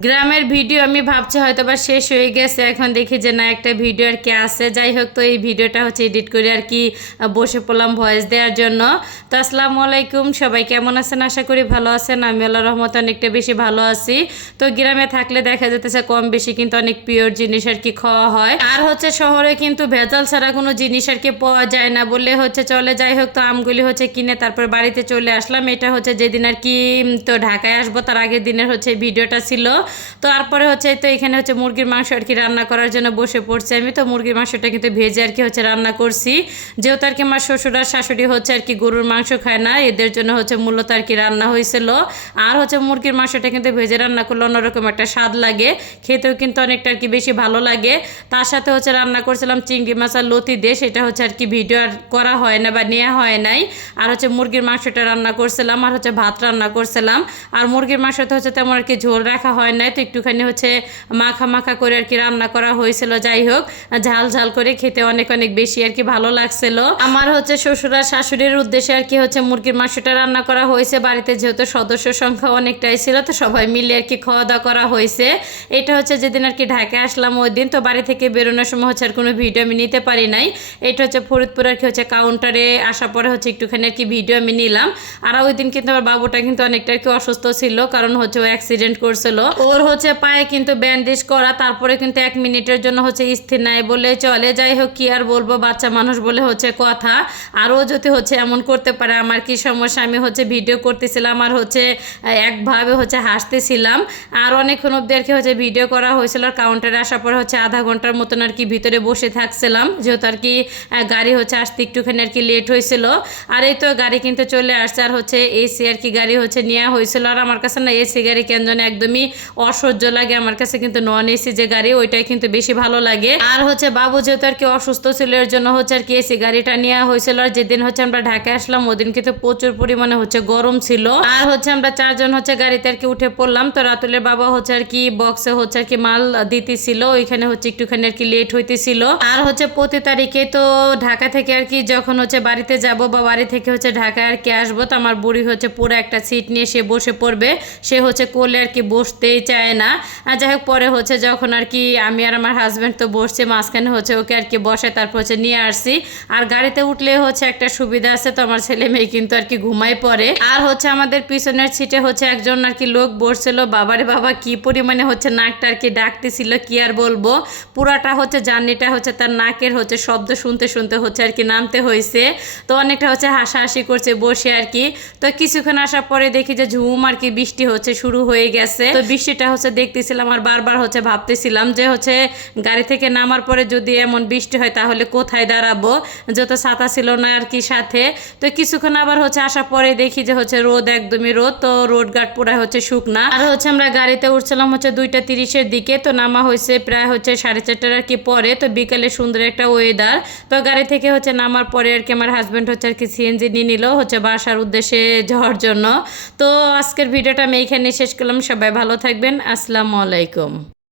গ্রামের ভিডিও আমি ভাবছি হয়তো বা শেষ হয়ে গেছে, এখন দেখি যে না একটা ভিডিও আর কি আছে। যাই হোক, তো এই ভিডিওটা হচ্ছে এডিট করে আর কি বসে পড়লাম ভয়েস দেওয়ার জন্য। তো আসসালামু আলাইকুম, সবাই কেমন আছেন? আশা করি ভালো আছেন। আমি আল্লাহর রহমতে অনেকটা বেশি ভালো আছি। তো গ্রামে থাকলে দেখা যেতেছে কম বেশি কিন্তু অনেক পিওর জিনিস আর কি খাওয়া হয়, আর হচ্ছে শহরে কিন্তু ভেজাল ছাড়া কোনো জিনিস আর কি পাওয়া যায় না বললে হচ্ছে চলে। যাই হোক, তো আমগুলি হচ্ছে কিনে তারপর বাড়িতে চলে আসলাম। এটা হচ্ছে যেদিন আর কি তো ঢাকায় আসবো তার আগের দিনের হচ্ছে ভিডিওটা ছিল। তো তারপরে হচ্ছে তো এখানে হচ্ছে মুরগির মাংস আর কি রান্না করার জন্য বসে পড়ছি আমি। তো মুরগির মাংসটা কিন্তু ভেজে আর কি হচ্ছে রান্না করছি, যেহেতু আর কি আমার শ্বশুর আর শাশুড়ি হচ্ছে আর কি গরুর মাংস খায় না, এদের জন্য হচ্ছে মূলত আর কি রান্না হয়েছিল। আর হচ্ছে মুরগির মাংসটা কিন্তু ভেজে রান্না করলে অন্যরকম একটা স্বাদ লাগে, খেতেও কিন্তু অনেকটা আর কি বেশি ভালো লাগে। তার সাথে হচ্ছে রান্না করছিলাম চিংড়ি মাছ আর লতি দিয়ে, সেটা হচ্ছে আর কি ভিডিও আর করা হয় না বা নেওয়া হয় নাই। আর হচ্ছে মুরগির মাংসটা রান্না করছিলাম, আর হচ্ছে ভাত রান্না করছিলাম। আর মুরগির মাংসটা হচ্ছে তেমন আর কি ঝোল রাখা হয় নাই, তো একটুখানি হচ্ছে মাখা মাখা করে আর কি রান্না করা হয়েছিল। যাই হোক, ঝাল ঝাল করে খেতে অনেক অনেক বেশি আর কি ভালো লাগছিল। আমার হচ্ছে শ্বশুর আর শাশুড়ির উদ্দেশ্যে আর কি হচ্ছে মুরগির মাংসটা রান্না করা হয়েছে। বাড়িতে যেহেতু সদস্য সংখ্যা অনেকটাই ছিল, তো সবাই মিলে আর কি খাওয়া দাওয়া করা হয়েছে। এটা হচ্ছে যেদিন আর কি ঢাকায় আসলাম ওই দিন। তো বাড়ি থেকে বেরোনোর সময় হচ্ছে আর কোনো ভিডিও আমি নিতে পারি নাই। এটা হচ্ছে ফরিদপুর আর কি হচ্ছে কাউন্টারে আসার পরে হচ্ছে একটুখানি আর কি ভিডিও আমি নিলাম। আর ওই দিন কিন্তু আমার বাবুটা কিন্তু অনেকটা আর কি অসুস্থ ছিল, কারণ হচ্ছে ও অ্যাক্সিডেন্ট করছিল। ওর হচ্ছে পায়ে কিন্তু ব্যান্ডেজ করা, তারপরে কিন্তু 1 মিনিটের জন্য হচ্ছে স্থির নাই বলে চলে। যাই হোক, কি আর বলবো, বাচ্চা মানুষ বলে হচ্ছে কথা। আর ও যদি হচ্ছে এমন করতে পারে আমার কি সমস্যা। আমি হচ্ছে ভিডিও করতেছিলাম আর হচ্ছে একভাবে হচ্ছে হাসতেছিলাম। আর অনেকক্ষণ অব্দি আর কি হচ্ছে ভিডিও করা হয়েছিল। আর কাউন্টারে আসার পরে হচ্ছে আধা ঘন্টার মতন আর কি ভিতরে বসে থাকছিলাম, যেহেতু আর কি গাড়ি হচ্ছে আসতে একটুখানি আর কি লেট হয়েছিল। আর এই তো গাড়ি কিন্তু চলে আসছে। আর হচ্ছে এসি আর কি গাড়ি হচ্ছে নেওয়া হয়েছিল। আর আমার কাছে না এসি গাড়ি কেন জানি একদমই অসহ্য লাগে, আমার কাছে কিন্তু নন এসি যে গাড়ি ওইটাই কিন্তু বেশি ভালো লাগে। আর হচ্ছে বাবু যেহেতু আর কি অসুস্থ ছিল এর জন্য হচ্ছে আর কি এসি গাড়িটা নেওয়া হয়েছিল। আর যেদিন হচ্ছে আমরা ঢাকায় আসলাম ওদিন কিন্তু প্রচুর পরিমাণে হচ্ছে গরম ছিল। আর হচ্ছে আমরা 4 জন হচ্ছে গাড়িতে আর কি উঠে পড়লাম। তো রাতুলের বাবা হচ্ছে আর কি বক্সে হচ্ছে আর কি মাল দিতেছিল, ওইখানে হচ্ছে একটুখানি আর কি লেট হইতেছিল। আর হচ্ছে প্রতি তারিখে তো ঢাকা থেকে আর কি যখন হচ্ছে বাড়িতে যাব বা বাড়ি থেকে হচ্ছে ঢাকায় আর কি আসবো, তো আমার বুড়ি হচ্ছে পুরো একটা সিট নিয়ে সে বসে পড়বে। সে হচ্ছে কোলে আর কি বসতেই চায় না। আর যাই হোক, পরে হচ্ছে যখন আর কি আমি আর আমার হাজব্যান্ড তো বসছে মাঝখানে হচ্ছে ওকে আর কি বসে তারপর হচ্ছে নিয়ে আসছি। আর গাড়িতে উঠলে হচ্ছে একটা সুবিধা আছে, তো আমার ছেলে মেয়ে কিন্তু আর কি ঘুমাই পড়ে। আর হচ্ছে আমাদের পিছনের সিটে হচ্ছে একজন আর কি লোক বসছিল। বাবারে বাবা, কি পরিমাণে হচ্ছে নাকটা আর কি ডাকতেছিল, কি আর বলবো। পুরাটা হচ্ছে জার্নিটা হচ্ছে তার নাকের হচ্ছে শব্দ শুনতে শুনতে হচ্ছে আর কি নামতে হয়েছে। তো অনেকটা হচ্ছে হাসাহাসি করছে বসে আর কি। তো কিছুক্ষণ আসার পরে দেখি যে ঝুম আর কি বৃষ্টি হচ্ছে শুরু হয়ে গেছে। তো বৃষ্টিটা হচ্ছে দেখতেছিলাম আর বারবার হচ্ছে ভাবতেছিলাম যে হচ্ছে গাড়ি থেকে নামার পরে যদি এমন বৃষ্টি হয় তাহলে কোথায় দাঁড়াবো, যত ছাতা ছিল না আর কি সাথে। তো কিছুক্ষণ আবার হচ্ছে আসার পরে দেখি যে হচ্ছে রোদ, একদমই রোদ। তো রোড ঘাট পুরা হচ্ছে শুকনা। আর হচ্ছে আমরা গাড়িতে উঠছিলাম হচ্ছে 2টা 30-এর দিকে। তো নামা হয়েছে প্রায় হচ্ছে 4:30 আর কি পরে। তো বিকালে সুন্দর একটা ওয়েদার। তো গাড়ি থেকে হচ্ছে নামার পরে আর কি আমার হাজব্যান্ড হচ্ছে আর কি সিএনজি নিয়ে নিল হচ্ছে বাসার উদ্দেশ্যে যাওয়ার জন্য। তো আজকের ভিডিওটা আমি এইখানে শেষ করলাম। সবাই ভালো থাকবেন। আসসালামু আলাইকুম।